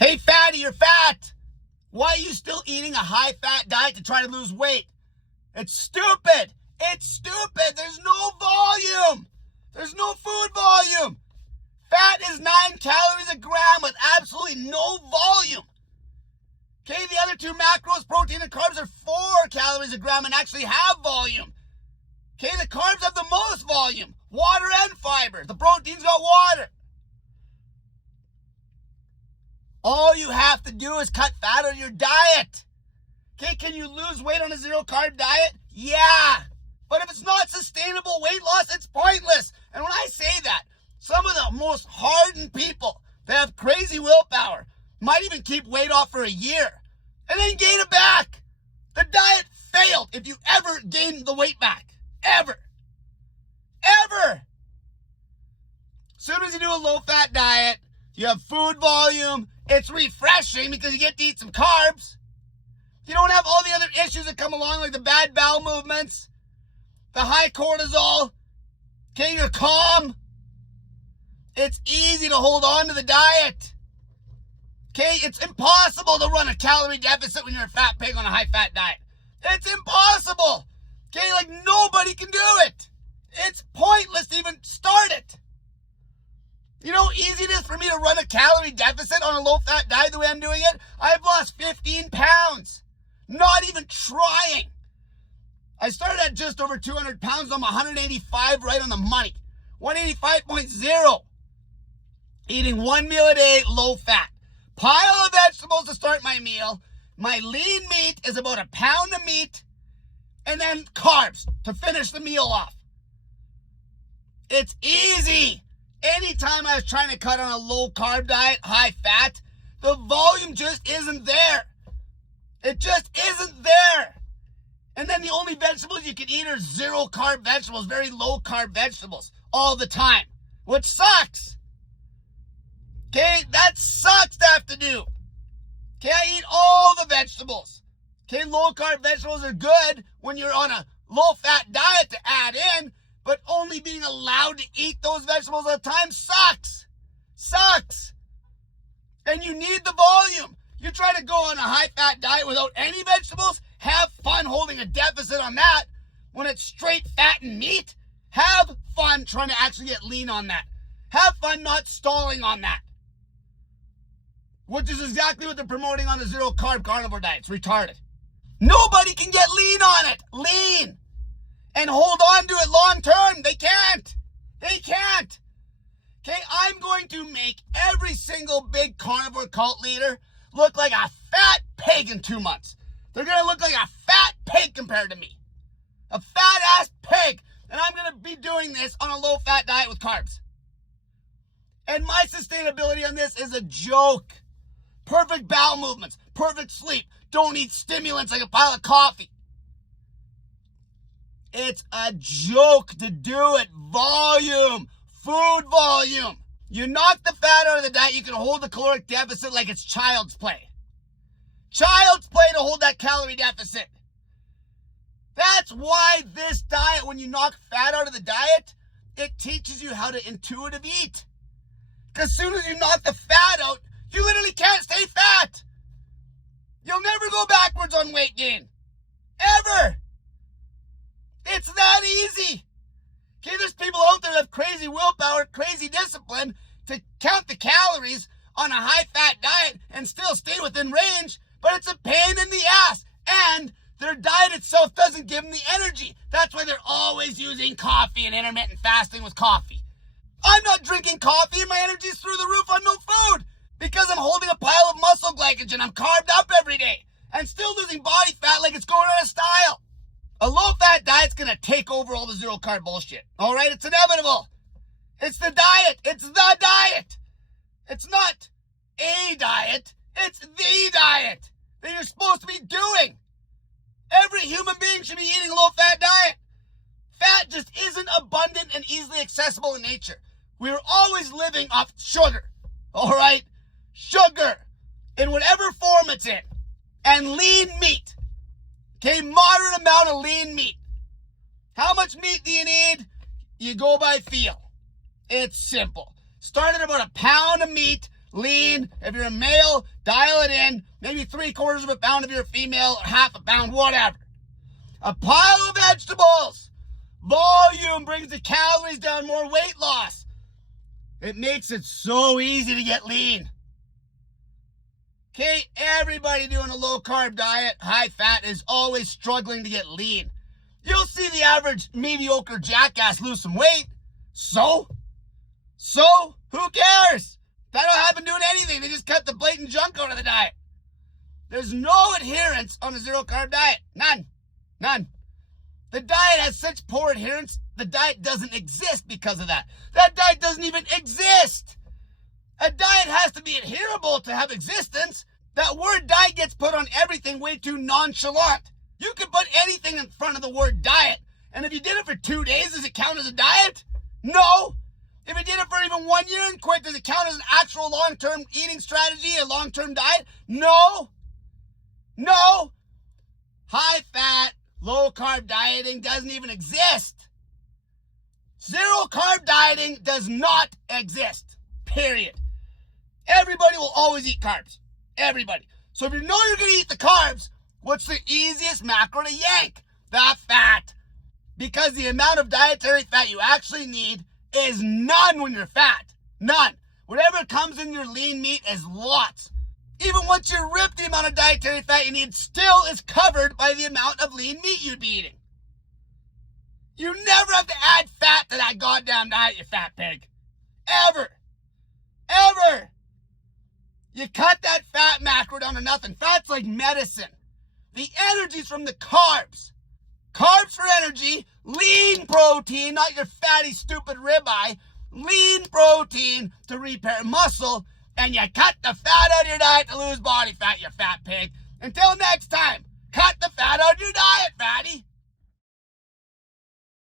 Hey, fatty, you're fat. Why are you still eating a high-fat diet to try to lose weight? It's stupid. It's stupid. There's no volume. There's no food volume. Fat is 9 calories a gram with absolutely no volume. Okay, the other two macros, protein and carbs, are 4 calories a gram and actually have volume. Okay, the carbs have the most volume. Water and fiber. The protein's got water. All you have to do is cut fat out of your diet. Okay, can you lose weight on a zero-carb diet? Yeah. But if it's not sustainable weight loss, it's pointless. And when I say that, some of the most hardened people that have crazy willpower might even keep weight off for a year and then gain it back. The diet failed if you ever gain the weight back. Ever. Ever. As soon as you do a low-fat diet, you have food volume. It's refreshing because you get to eat some carbs. You don't have all the other issues that come along, like the bad bowel movements, the high cortisol. Okay, you're calm. It's easy to hold on to the diet. Okay, it's impossible to run a calorie deficit when you're a fat pig on a high-fat diet. It's impossible. Okay, like nobody can do it. It's pointless to even start it. You know how easy it is for me to run a calorie deficit on a low-fat diet the way I'm doing it? I've lost 15 pounds. Not even trying. I started at just over 200 pounds. I'm 185 right on the money. 185.0. Eating one meal a day, low fat. Pile of vegetables to start my meal. My lean meat is about a pound of meat. And then carbs to finish the meal off. It's easy. Anytime I was trying to cut on a low-carb diet, high fat, the volume just isn't there. It just isn't there. And then the only vegetables you can eat are zero-carb vegetables, very low-carb vegetables, all the time, which sucks. Okay, that sucks to have to do. Okay, I eat all the vegetables. Okay, low-carb vegetables are good when you're on a low-fat diet to add in, but only being allowed to eat those vegetables at a time sucks. Sucks. And you need the volume. You try to go on a high-fat diet without any vegetables, have fun holding a deficit on that. When it's straight fat and meat, have fun trying to actually get lean on that. Have fun not stalling on that. Which is exactly what they're promoting on the zero-carb carnivore diet. It's retarded. Nobody can get lean on it. Lean. And hold on to it long term. They can't. They can't. Okay, I'm going to make every single big carnivore cult leader look like a fat pig in 2 months. They're going to look like a fat pig compared to me. A fat-ass pig. And I'm going to be doing this on a low-fat diet with carbs. And my sustainability on this is a joke. Perfect bowel movements. Perfect sleep. Don't eat stimulants like a pile of coffee. It's a joke to do it. Volume. Food volume. You knock the fat out of the diet, you can hold the caloric deficit like it's child's play. Child's play to hold that calorie deficit. That's why this diet, when you knock fat out of the diet, it teaches you how to intuitive eat. Because as soon as you knock the fat out, you literally can't stay fat. You'll never go backwards on weight gain. Ever. It's that easy. Okay, there's people out there that have crazy willpower, crazy discipline to count the calories on a high-fat diet and still stay within range, but it's a pain in the ass. And their diet itself doesn't give them the energy. That's why they're always using coffee and intermittent fasting with coffee. I'm not drinking coffee and my energy's through the roof on no food because I'm holding a pile of muscle glycogen. I'm carved up every day and still losing body fat like it's going out of style. A low-fat diet's going to take over all the zero-carb bullshit. All right? It's inevitable. It's the diet. It's the diet. It's not a diet. It's the diet that you're supposed to be doing. Every human being should be eating a low-fat diet. Fat just isn't abundant and easily accessible in nature. We're always living off sugar. All right? Sugar. In whatever form it's in. And lean meat. Okay, moderate amount of lean meat. How much meat do you need? You go by feel. It's simple. Start at about a pound of meat. lean. If you're a male, dial it in. Maybe 3/4 of a pound if you're a female, or half a pound, whatever. A pile of vegetables. Volume brings the calories down, more weight loss. It makes it so easy to get lean. Okay, everybody doing a low-carb diet, high-fat, is always struggling to get lean. You'll see the average mediocre jackass lose some weight. So, who cares? That don't happen doing anything. They just cut the blatant junk out of the diet. There's no adherence on a zero-carb diet. None. The diet has such poor adherence, the diet doesn't exist because of that. That diet doesn't even exist. A diet has to be adherable to have existence. That word diet gets put on everything way too nonchalant. You can put anything in front of the word diet, and if you did it for 2 days, does it count as a diet? No. If you did it for even 1 year and quit, does it count as an actual long-term eating strategy, a long-term diet? No. High-fat, low-carb dieting doesn't even exist. Zero-carb dieting does not exist. Period. Everybody will always eat carbs. Everybody. So if you know you're going to eat the carbs, what's the easiest macro to yank? The fat. Because the amount of dietary fat you actually need is none when you're fat. None. Whatever comes in your lean meat is lots. Even once you're ripped, the amount of dietary fat you need still is covered by the amount of lean meat you'd be eating. You never have to add fat to that goddamn diet, you fat pig. Ever. You cut that fat macro down to nothing. Fat's like medicine. The energy's from the carbs. Carbs for energy, lean protein, not your fatty, stupid ribeye. Lean protein to repair muscle, and you cut the fat out of your diet to lose body fat, you fat pig. Until next time.